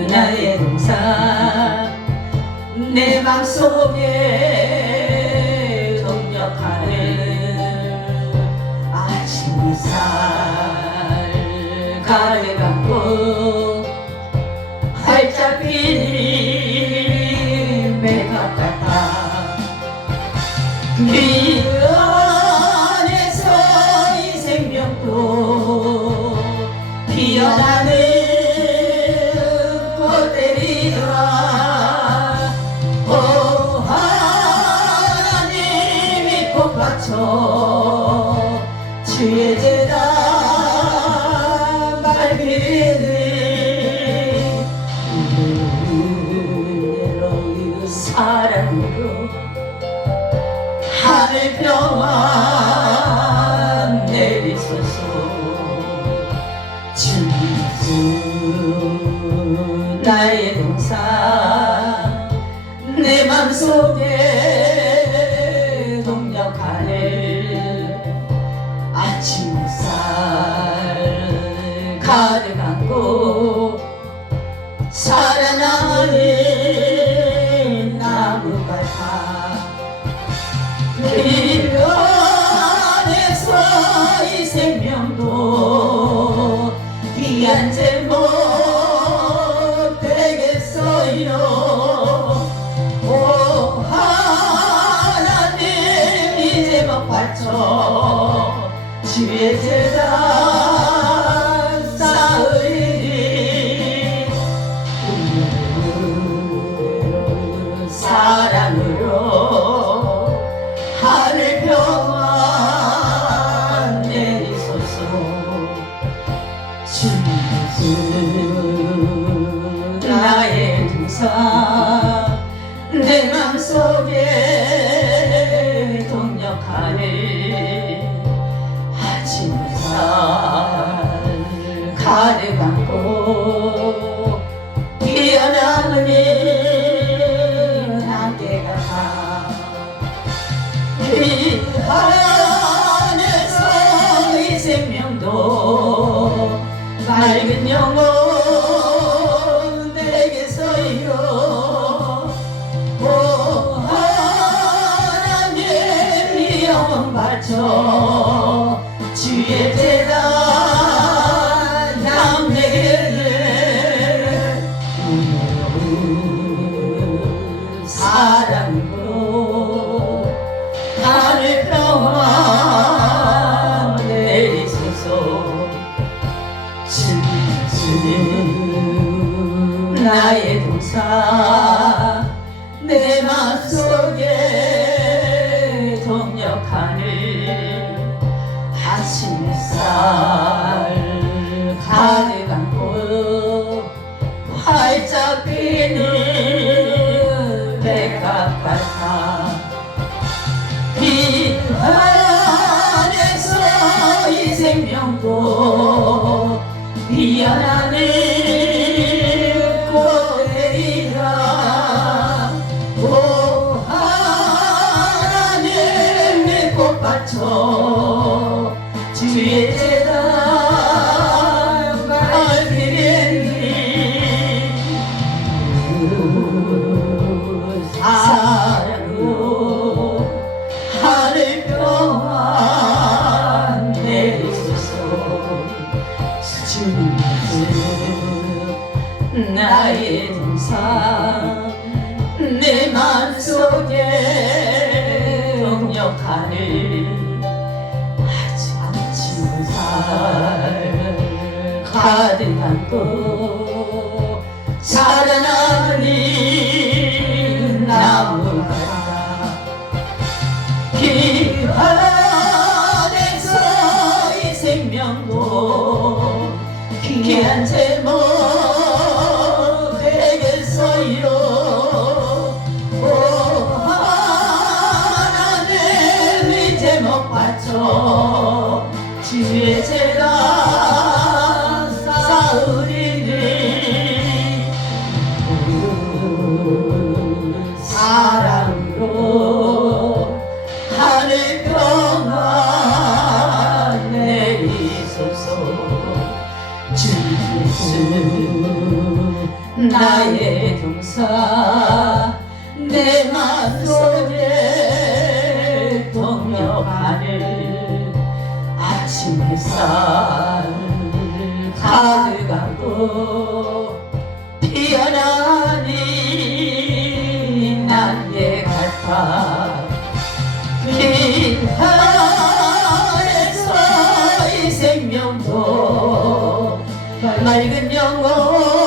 은하의 동산 내 맘속에 동력하는 아침 이살 가래 감고 활짝 피는 매각 같아. 그 내 맘속에 동력하는 아침 햇살 가득 안고 살아남은 나무 같아 주의 제단 쌓으리니 사랑으로 하늘 평안 내리소서. 주님 나의 두사 내 맘속에 동력하는 맑은 햇살 가득 안고 활짝 피는 백합 같아 그 안에서 이 생명도 피어나는 나의 동상 내 맘속에 동력하는 가득 안고 살아남은 나무 같아 길이 생명도 귀한 제목 되겠어요 오 하나님 이 제목 바쳐 주의 제단 동사 내 맘속에 동력하는 아침 햇살 가득하고 피어나니 난내 갈파 긴 하에서 이 생명도 맑은 영혼